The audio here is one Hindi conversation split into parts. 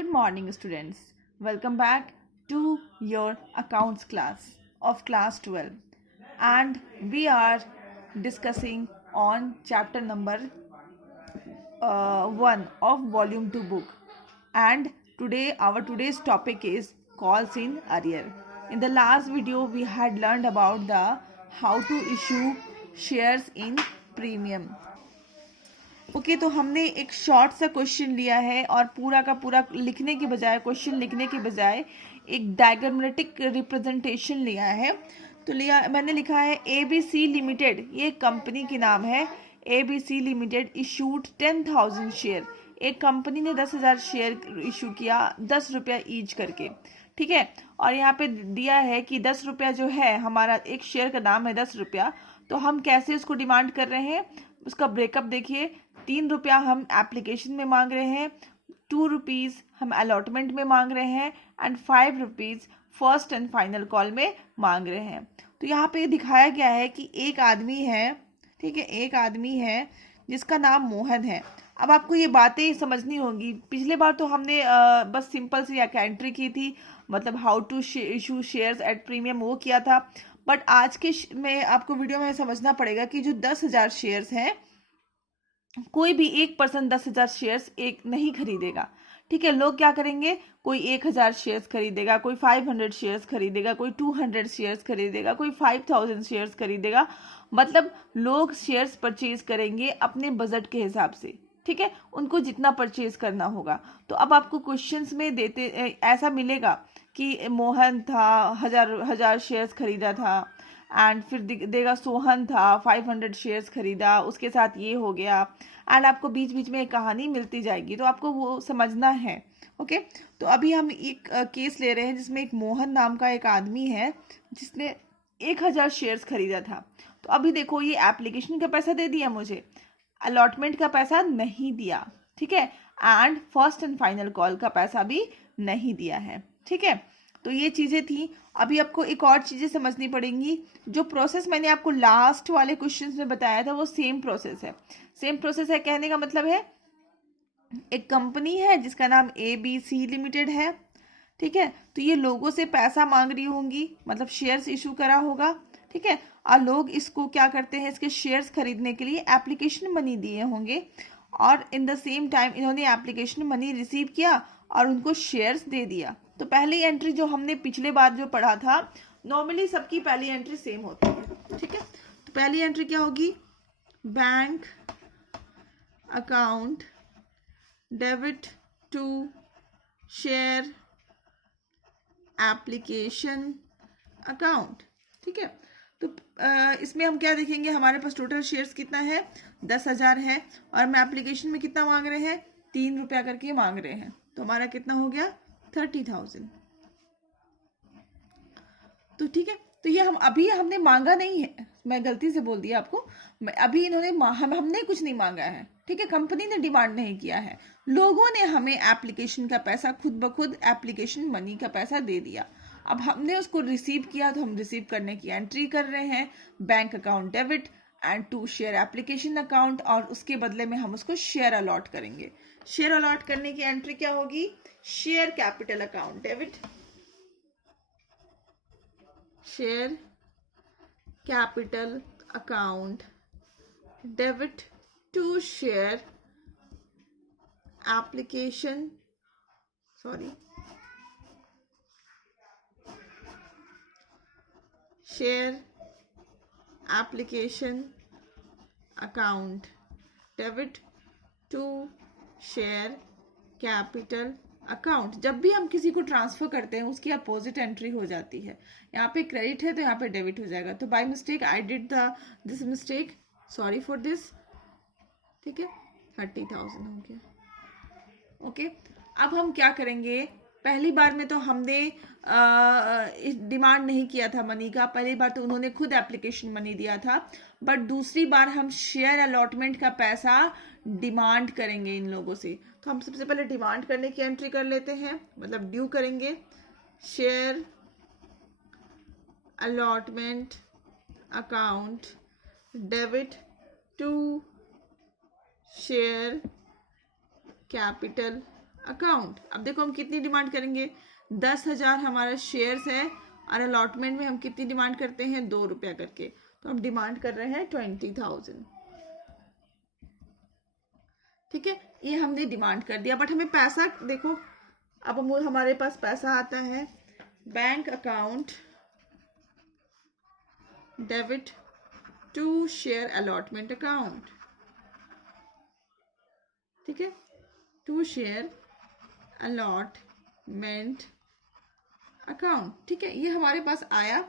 Good morning, students. Welcome back to your accounts class of class 12, and we are discussing on chapter number 1 of volume 2 book. And today our today's topic is calls in arrear. In the last video we had learned about the how to issue shares in premium. Okay तो हमने एक शॉर्ट सा क्वेश्चन लिया है और पूरा का पूरा लिखने के बजाय, क्वेश्चन लिखने के बजाय एक डायग्रामेटिक रिप्रेजेंटेशन लिया है। तो मैंने लिखा है ABC लिमिटेड, ये कंपनी के नाम है। ABC लिमिटेड इशूड 10,000 शेयर, एक कंपनी ने 10,000 शेयर इशू किया 10 रुपया ईच करके, ठीक है। और यहाँ पे दिया है कि 10 रुपया जो है, हमारा एक शेयर का दाम है 10 रुपया, तो हम कैसे उसको डिमांड कर रहे हैं, उसका ब्रेकअप देखिए। 3 रुपया हम एप्लीकेशन में मांग रहे हैं, 2 रुपीज़ हम अलॉटमेंट में मांग रहे हैं and 5 rupees first and final call में मांग रहे हैं। तो यहाँ पे दिखाया गया है कि एक आदमी है, ठीक है, एक आदमी है जिसका नाम मोहन है। अब आपको ये बातें समझनी होंगी। पिछले बार तो हमने बस सिंपल सी एक एंट्री की थी, मतलब how to issue shares at premium, वो किया था। बट आज के में आपको वीडियो में समझना पड़ेगा कि जो 10,000 शेयर्स हैं, कोई भी एक पर्सन 10,000 शेयर्स एक नहीं खरीदेगा, ठीक है। लोग क्या करेंगे, कोई 1,000 शेयर्स खरीदेगा, कोई 500 शेयर्स खरीदेगा, कोई 200 शेयर्स खरीदेगा, कोई 5,000 शेयर्स खरीदेगा। मतलब लोग शेयर्स परचेज करेंगे अपने बजट के हिसाब से, ठीक है, उनको जितना परचेज करना होगा। तो अब आपको क्वेश्चंस में देते ऐसा मिलेगा कि मोहन था, हजार शेयर्स खरीदा था, एंड फिर देगा सोहन था 500 शेयर्स खरीदा, उसके साथ ये हो गया, एंड आपको बीच बीच में एक कहानी मिलती जाएगी, तो आपको वो समझना है। ओके, तो अभी हम एक केस ले रहे हैं जिसमें एक मोहन नाम का एक आदमी है जिसने 1,000 शेयर्स खरीदा था। तो अभी देखो, ये एप्लीकेशन का पैसा दे दिया मुझे, अलॉटमेंट का पैसा नहीं दिया, ठीक है, and first and final call का पैसा भी नहीं दिया है, ठीक है। तो ये चीज़ें थी। अभी आपको एक और चीज़ें समझनी पड़ेंगी। जो प्रोसेस मैंने आपको लास्ट वाले क्वेश्चंस में बताया था वो सेम प्रोसेस है। सेम प्रोसेस है कहने का मतलब है, एक कंपनी है जिसका नाम ABC लिमिटेड है, ठीक है। तो ये लोगों से पैसा मांग रही होंगी, मतलब शेयर्स इशू करा होगा, ठीक है। और लोग इसको क्या करते हैं, इसके शेयर्स खरीदने के लिए एप्लीकेशन मनी दिए होंगे, और इन द सेम टाइम इन्होंने एप्लीकेशन मनी रिसीव किया और उनको शेयर्स दे दिया। तो पहली एंट्री जो हमने पिछले बार जो पढ़ा था, नॉर्मली सबकी पहली एंट्री सेम होती है, ठीक है। तो पहली एंट्री क्या होगी, bank account debit to share application account, ठीक है। तो इसमें हम क्या देखेंगे, हमारे पास टोटल शेयर्स कितना है, 10,000 है, और हम एप्लीकेशन में कितना मांग रहे हैं, 3 रुपया करके मांग रहे हैं। तो हमारा कितना हो गया, 30,000। तो ठीक है, तो ये हमने मांगा नहीं है, मैं गलती से बोल दिया आपको। अभी इन्होंने हमने कुछ नहीं मांगा है, ठीक है, कंपनी ने डिमांड नहीं किया है, लोगों ने हमें एप्लीकेशन का पैसा खुद ब खुद एप्लीकेशन मनी का पैसा दे दिया। अब हमने उसको रिसीव किया, तो हम रिसीव करने की एंट्री कर रहे हैं, bank account debit and to share application account, और उसके बदले में हम उसको शेयर अलॉट करेंगे। शेयर अलॉट करने की एंट्री क्या होगी, share capital account debit, share capital account debit to share application share application account debit to share capital account. जब भी हम किसी को ट्रांसफर करते हैं उसकी अपोजिट एंट्री हो जाती है। यहाँ पे क्रेडिट है तो यहाँ पे डेबिट हो जाएगा। तो by mistake I did this mistake, sorry for this, ठीक है। 30,000 हो गया। ओके, अब हम क्या करेंगे, पहली बार में तो हमने डिमांड नहीं किया था मनी का, पहली बार तो उन्होंने खुद एप्लीकेशन मनी दिया था, बट दूसरी बार हम शेयर अलॉटमेंट का पैसा डिमांड करेंगे इन लोगों से। तो हम सबसे पहले डिमांड करने की एंट्री कर लेते हैं, मतलब ड्यू करेंगे, share allotment account debit to share capital account. अब देखो हम कितनी डिमांड करेंगे, 10,000 हमारा शेयर्स है और अलॉटमेंट में हम कितनी डिमांड करते हैं, 2 रुपया करके, तो हम डिमांड कर रहे हैं 20,000। ठीक है, ये हमने डिमांड कर दिया, बट हमें पैसा देखो, अब हमारे पास पैसा आता है bank account debit to share allotment account. ठीक है, टू शेयर अलॉटमेंट अकाउंट। ठीक है, ये हमारे पास आया।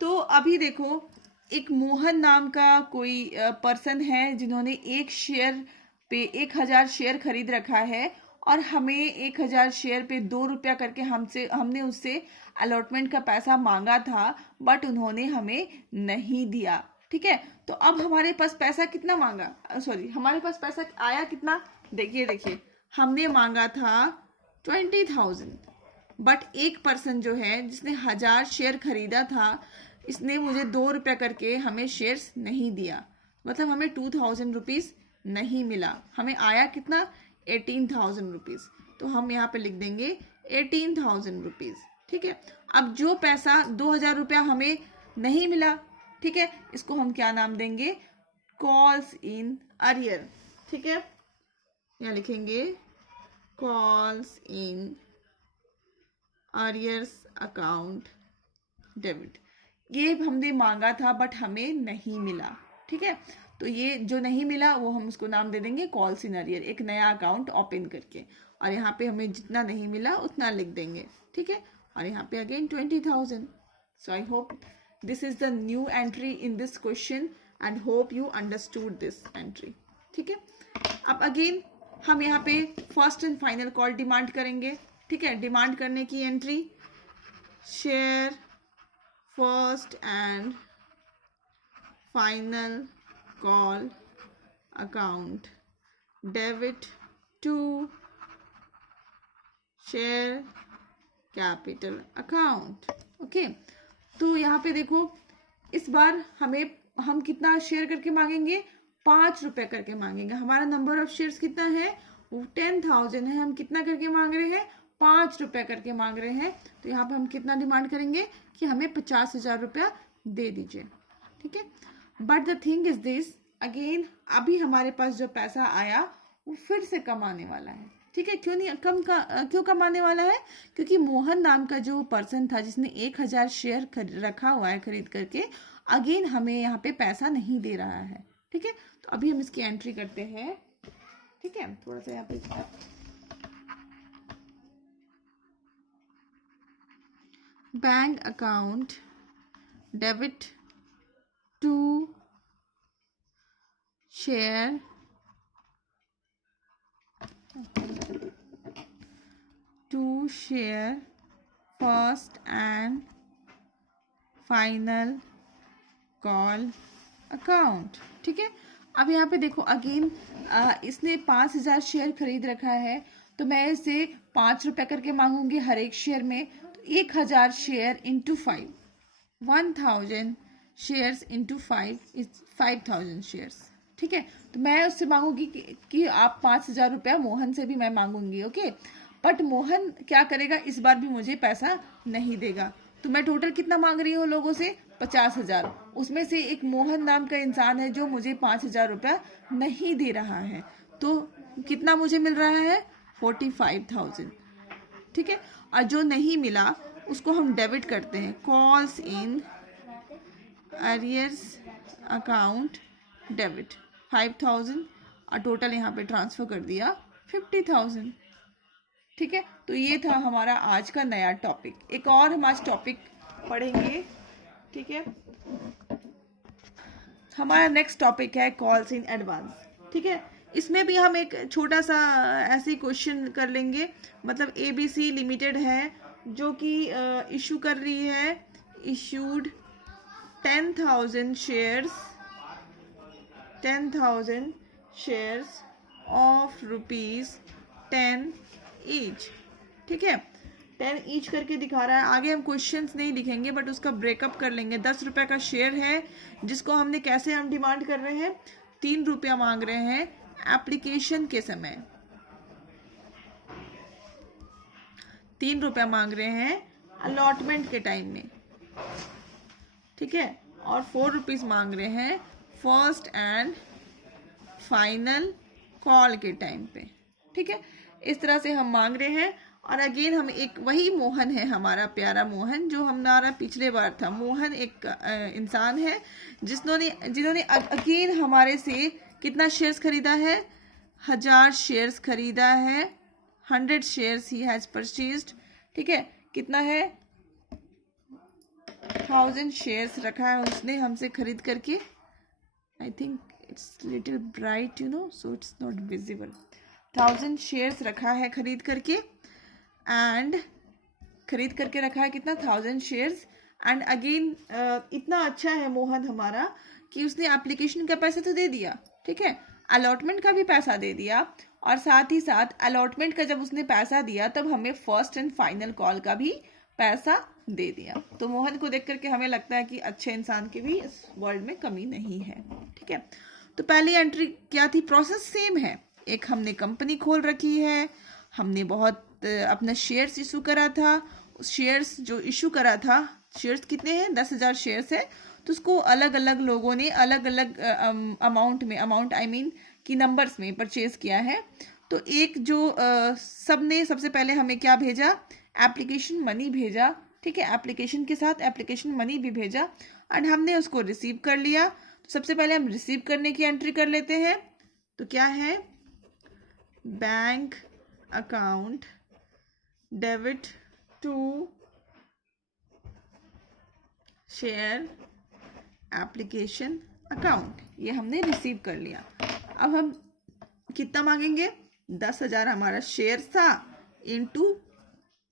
तो अभी देखो एक मोहन नाम का कोई पर्सन है जिन्होंने एक शेयर पे 1,000 शेयर खरीद रखा है और हमें 1,000 शेयर पे 2 रुपया करके हमने उससे अलॉटमेंट का पैसा मांगा था, बट उन्होंने हमें नहीं दिया। ठीक है, तो अब हमारे पास पैसा कितना मांगा, सॉरी हमारे पास पैसा आया कितना, देखिए हमने मांगा था 20,000, बट एक पर्सन जो है जिसने 1,000 शेयर खरीदा था, इसने मुझे 2 रुपया करके हमें शेयर्स नहीं दिया, मतलब हमें 2,000 रुपीज़ नहीं मिला। हमें आया कितना, 18,000 रुपीज़। तो हम यहाँ पे लिख देंगे 18,000 रुपीज़। ठीक है, अब जो पैसा 2,000 रुपया हमें नहीं मिला, ठीक है, इसको हम क्या नाम देंगे, कॉल्स इन अरियर। ठीक है, यहाँ लिखेंगे calls in arrears account debit. ये हमने मांगा था बट हमें नहीं मिला। ठीक है, तो ये जो नहीं मिला वो हम उसको नाम दे देंगे कॉल्स इन अरियर, एक नया अकाउंट ओपन करके, और यहाँ पे हमें जितना नहीं मिला उतना लिख देंगे। ठीक है, और यहाँ पे again 20,000। So I hope this is the new entry in this question and hope you understood this entry. ठीक है, अब अगेन हम यहाँ पे first and final call demand करेंगे। ठीक है, डिमांड करने की entry, share first and final call account debit to share capital account. Okay, तो यहाँ पे देखो इस बार हम कितना शेयर करके मांगेंगे, 5 रुपये करके मांगेंगे। हमारा नंबर ऑफ शेयर्स कितना है, वो 10,000 है, हम कितना करके मांग रहे हैं, 5 रुपये करके मांग रहे हैं। तो यहाँ पे हम कितना डिमांड करेंगे कि हमें 50,000 रुपया दे दीजिए। ठीक है, but the thing is this, again अभी हमारे पास जो पैसा आया वो फिर से कम आने वाला है। ठीक है, क्यों कम आने वाला है, क्योंकि मोहन नाम का जो पर्सन था जिसने 1,000 शेयर रखा हुआ है खरीद करके, अगेन हमें यहाँ पे पैसा नहीं दे रहा है। ठीक है, तो अभी हम इसकी एंट्री करते हैं। ठीक है, थोड़ा सा यहाँ पे bank account debit to share first and final call account. ठीक है, अब यहाँ पे देखो अगेन इसने 5,000 शेयर खरीद रखा है, तो मैं इसे 5 रुपये करके मांगूंगी हर एक शेयर में। तो 1,000 share into 5, 1,000 shares into 5 is 5,000 shares. ठीक है, तो मैं उससे मांगूंगी कि आप 5,000 रुपया मोहन से भी मैं मांगूंगी। ओके, बट मोहन क्या करेगा, इस बार भी मुझे पैसा नहीं देगा। तो मैं टोटल कितना मांग रही हूँ लोगों से, 50,000। उसमें से एक मोहन नाम का इंसान है जो मुझे 5,000 रुपया नहीं दे रहा है, तो कितना मुझे मिल रहा है, 45,000। ठीक है, और जो नहीं मिला उसको हम डेबिट करते हैं, calls in arrears account debit 5,000, और टोटल यहाँ पे ट्रांसफर कर दिया 50,000। ठीक है, तो ये था हमारा आज का नया टॉपिक। एक और हम आज टॉपिक पढ़ेंगे। ठीक है, हमारा नेक्स्ट टॉपिक है कॉल्स इन एडवांस। ठीक है, इसमें भी हम एक छोटा सा ऐसे क्वेश्चन कर लेंगे। मतलब ABC लिमिटेड है जो कि इशू कर रही है, इशूड 10,000 शेयर्स ऑफ ₹10 ईच। ठीक है, 10 ईच करके दिखा रहा है। आगे हम क्वेश्चंस नहीं लिखेंगे बट उसका ब्रेकअप कर लेंगे। 10 रुपये का शेयर है जिसको हमने कैसे हम डिमांड कर रहे हैं, 3 रुपया मांग रहे हैं एप्लीकेशन के समय। ₹3 मांग रहे हैं अलॉटमेंट के टाइम में, ठीक है, और ₹4 मांग रहे हैं फर्स्ट एंड फाइनल कॉल के टाइम पे, ठीक है। इस तरह से हम मांग रहे हैं। और अगेन हम एक वही मोहन है, हमारा प्यारा मोहन जो हमारा पिछले बार था। मोहन एक इंसान है जिन्होंने अगेन हमारे से कितना शेयर्स खरीदा है, 1000 शेयर्स खरीदा है। 100 शेयर्स ही हैज परचेज्ड, ठीक है। कितना है, 1000 शेयर्स रखा है उसने हमसे खरीद करके। I think it's little bright so it's not visible. 1000 shares रखा है खरीद करके, एंड खरीद करके रखा है कितना, 1000 शेयर्स। एंड अगेन इतना अच्छा है मोहन हमारा कि उसने एप्लीकेशन का पैसा तो दे दिया, ठीक है, अलॉटमेंट का भी पैसा दे दिया, और साथ ही साथ अलॉटमेंट का जब उसने पैसा दिया तब हमें फर्स्ट एंड फाइनल कॉल का भी पैसा दे दिया। तो मोहन को देख करके हमें लगता है कि अच्छे इंसान की भी इस वर्ल्ड में कमी नहीं है, ठीक है। तो पहली एंट्री क्या थी, प्रोसेस सेम है। एक हमने कंपनी खोल रखी है, हमने बहुत अपना शेयर्स इशू करा था। शेयर्स जो इशू करा था, शेयर्स कितने हैं, 10,000 शेयर्स है। तो उसको अलग अलग लोगों ने अलग अलग अमाउंट आई मीन की नंबर्स में परचेज किया है। तो एक जो सबने सबसे पहले हमें क्या भेजा, एप्लीकेशन मनी भेजा, ठीक है, एप्लीकेशन के साथ एप्लीकेशन मनी भी भेजा, एंड हमने उसको रिसीव कर लिया। तो सबसे पहले हम रिसीव करने की एंट्री कर लेते हैं। तो क्या है, bank account debit to share application account, ये हमने रिसीव कर लिया। अब हम कितना मांगेंगे, 10,000 हमारा शेयर था इंटू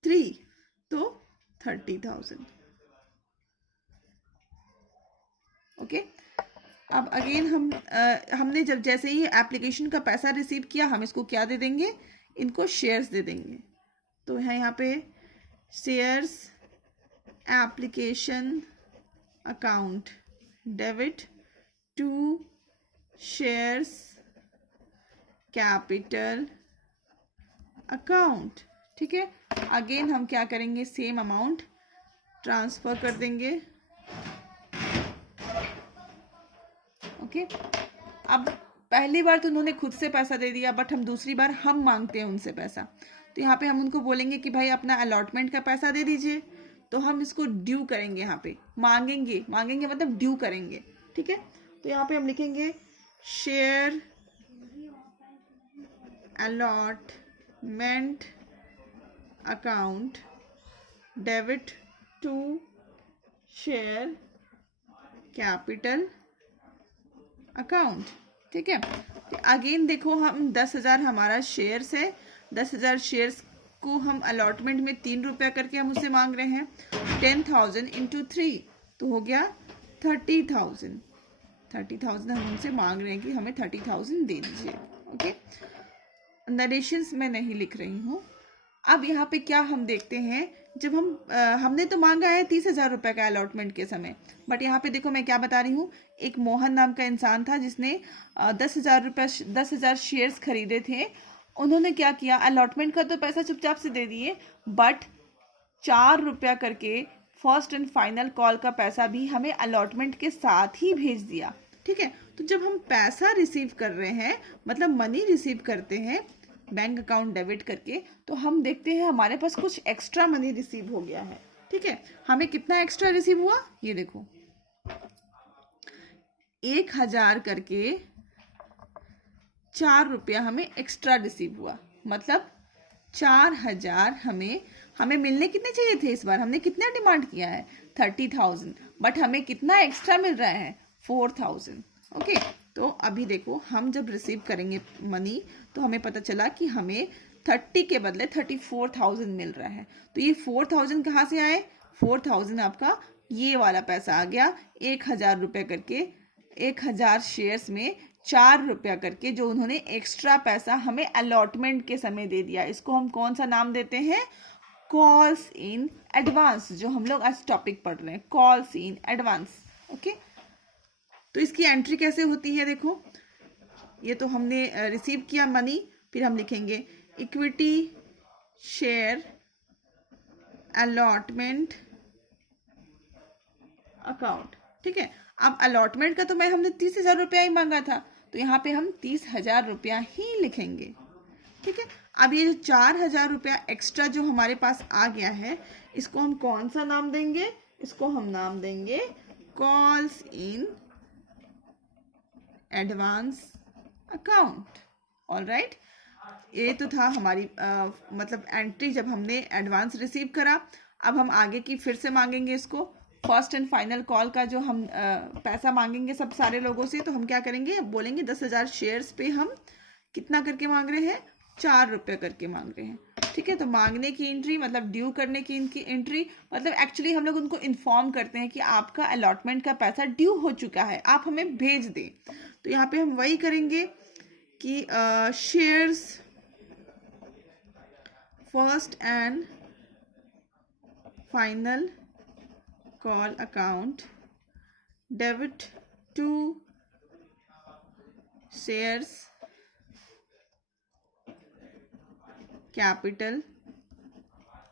3, तो 30,000, ओके। अब अगेन हमने जब जैसे ही एप्लीकेशन का पैसा रिसीव किया, हम इसको क्या दे देंगे, इनको शेयर्स दे देंगे। तो है यहाँ पे shares application account debit to shares capital account, ठीक है। अगेन हम क्या करेंगे, सेम अमाउंट ट्रांसफर कर देंगे, ओके। अब पहली बार तो उन्होंने खुद से पैसा दे दिया, बट हम दूसरी बार हम मांगते हैं उनसे पैसा। तो यहाँ पे हम उनको बोलेंगे कि भाई अपना अलॉटमेंट का पैसा दे दीजिए। तो हम इसको ड्यू करेंगे, यहाँ पे मांगेंगे मतलब ड्यू करेंगे, ठीक है। तो यहाँ पे हम लिखेंगे share allotment account debit to share capital account, ठीक है। अगेन देखो, हम 10,000 हमारा शेयर्स है, 10,000 शेयर्स को हम अलॉटमेंट में ₹3 करके हम उससे मांग रहे हैं। 10,000 इंटू 3 तो हो गया 30,000। 30,000 हम उनसे मांग रहे हैं कि हमें 30,000 दे दीजिए, ओके। नरेशंस मैं नहीं लिख रही हूँ। अब यहाँ पे क्या हम देखते हैं, जब हमने तो मांगा है 30,000 का अलॉटमेंट के समय, बट यहाँ पे देखो मैं क्या बता रही हूँ, एक मोहन नाम का इंसान था जिसने 10,000 शेयर्स खरीदे थे। उन्होंने क्या किया, अलॉटमेंट का तो पैसा चुपचाप से दे दिए, बट ₹4 करके फर्स्ट एंड फाइनल कॉल का पैसा भी हमें अलॉटमेंट के साथ ही भेज दिया, ठीक है। तो जब हम पैसा रिसीव कर रहे हैं, मतलब मनी रिसीव करते हैं बैंक अकाउंट डेबिट करके, तो हम देखते हैं हमारे पास कुछ एक्स्ट्रा मनी रिसीव हो गया है, ठीक है। हमें कितना एक्स्ट्रा रिसीव हुआ, ये देखो, 1,000 करके ₹4 हमें एक्स्ट्रा रिसीव हुआ। मतलब 4,000 हमें मिलने कितने चाहिए थे, इस बार हमने कितना डिमांड किया है, 30,000, बट हमें कितना एक्स्ट्रा मिल रहा है, 4,000, ओके। तो अभी देखो, हम जब रिसीव करेंगे मनी तो हमें पता चला कि हमें 30 के बदले 34,000 मिल रहा है। तो ये 4,000 कहाँ से आए, 4,000 आपका ये वाला पैसा आ गया, 1,000 करके 1,000 शेयर्स में ₹4 करके जो उन्होंने एक्स्ट्रा पैसा हमें अलॉटमेंट के समय दे दिया। इसको हम कौन सा नाम देते हैं, कॉल्स इन एडवांस, जो हम लोग आज टॉपिक पढ़ रहे हैं, कॉल्स इन एडवांस, ओके। तो इसकी एंट्री कैसे होती है, देखो, ये तो हमने रिसीव किया मनी, फिर हम लिखेंगे इक्विटी शेयर अलॉटमेंट अकाउंट। ठीक है, अब अलॉटमेंट का तो हमने 30,000 रुपया ही मांगा था, तो यहाँ पे हम 30,000 रुपया ही लिखेंगे। ठीक है, अब ये जो 4,000 रुपया एक्स्ट्रा जो हमारे पास आ गया है, इसको हम कौन सा नाम देंगे? इसको हम नाम देंगे calls in advance account. Alright, ये तो था हमारी मतलब एंट्री जब हमने एडवांस रिसीव करा। अब हम आगे की फिर से मांगेंगे इसको, फर्स्ट एंड फाइनल कॉल का जो हम पैसा मांगेंगे सब सारे लोगों से, तो हम क्या करेंगे? बोलेंगे 10,000 शेयर्स पे हम कितना करके मांग रहे हैं? 4 रुपये करके मांग रहे हैं। ठीक है, तो मांगने की एंट्री मतलब ड्यू करने की इनकी एंट्री, मतलब एक्चुअली हम लोग उनको इन्फॉर्म करते हैं कि आपका अलॉटमेंट का पैसा ड्यू हो चुका है, आप हमें भेज दें। तो यहाँ पे हम वही करेंगे कि shares first and final call account debit to shares capital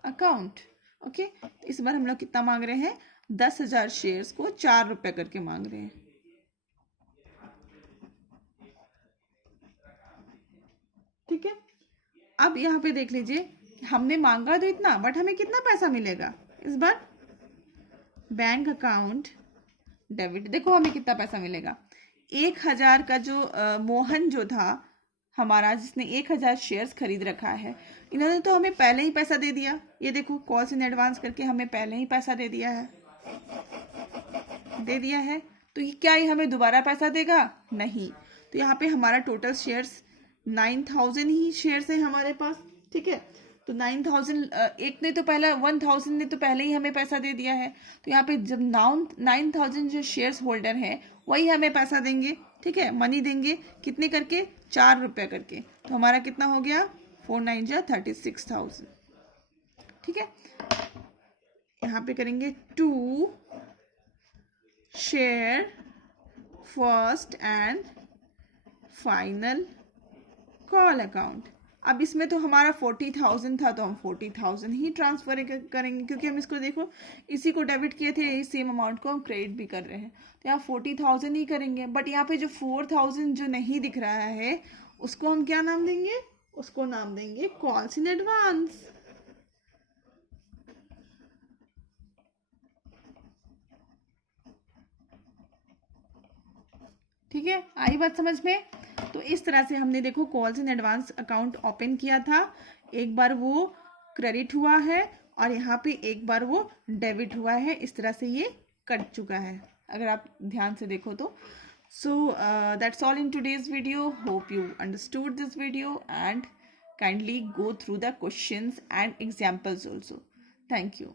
account. Okay, इस बार हम लोग कितना मांग रहे हैं? 10,000 शेयर्स को 4 रुपये करके मांग रहे हैं। ठीक है, अब यहाँ पे देख लीजिए, हमने मांगा तो इतना, बट हमें कितना पैसा मिलेगा इस बार? बैंक अकाउंट डेबिट, देखो हमें कितना पैसा मिलेगा। 1,000 का जो मोहन जो था हमारा, जिसने 1,000 शेयर्स खरीद रखा है, इन्होंने तो हमें पहले ही पैसा दे दिया। ये देखो, कॉल्स इन एडवांस करके हमें पहले ही पैसा दे दिया है। तो ये क्या, ये हमें दोबारा पैसा देगा? नहीं। तो यहाँ पे हमारा टोटल शेयर्स 9,000 ही शेयर्स है हमारे पास। ठीक है, तो 9,000 एक ने तो पहला 1,000 ने तो पहले ही हमें पैसा दे दिया है। तो यहाँ पे जब 9,000 जो शेयर्स होल्डर हैं वही हमें पैसा देंगे। ठीक है, मनी देंगे कितने करके? 4 रुपये करके। तो हमारा कितना हो गया? 4 9 जा 36,000। ठीक है, यहाँ पे करेंगे to share first and final call account. अब इसमें तो हमारा 40,000 था, तो हम 40,000 ही ट्रांसफर करेंगे, क्योंकि हम इसको देखो इसी को डेबिट किए थे, इस सेम अमाउंट को हम क्रेडिट भी कर रहे हैं, तो यहाँ 40,000 ही करेंगे। बट यहाँ पे जो 4,000 जो नहीं दिख रहा है, उसको हम क्या नाम देंगे? उसको नाम देंगे कॉल्स इन एडवांस। ठीक है, आई बात समझ में? तो इस तरह से हमने देखो calls in advance account open किया था। एक बार वो क्रेडिट हुआ है और यहाँ पे एक बार वो डेबिट हुआ है। इस तरह से ये कट चुका है, अगर आप ध्यान से देखो तो। So that's all in today's video. Hope you understood this video and kindly go through the questions and examples also. Thank you.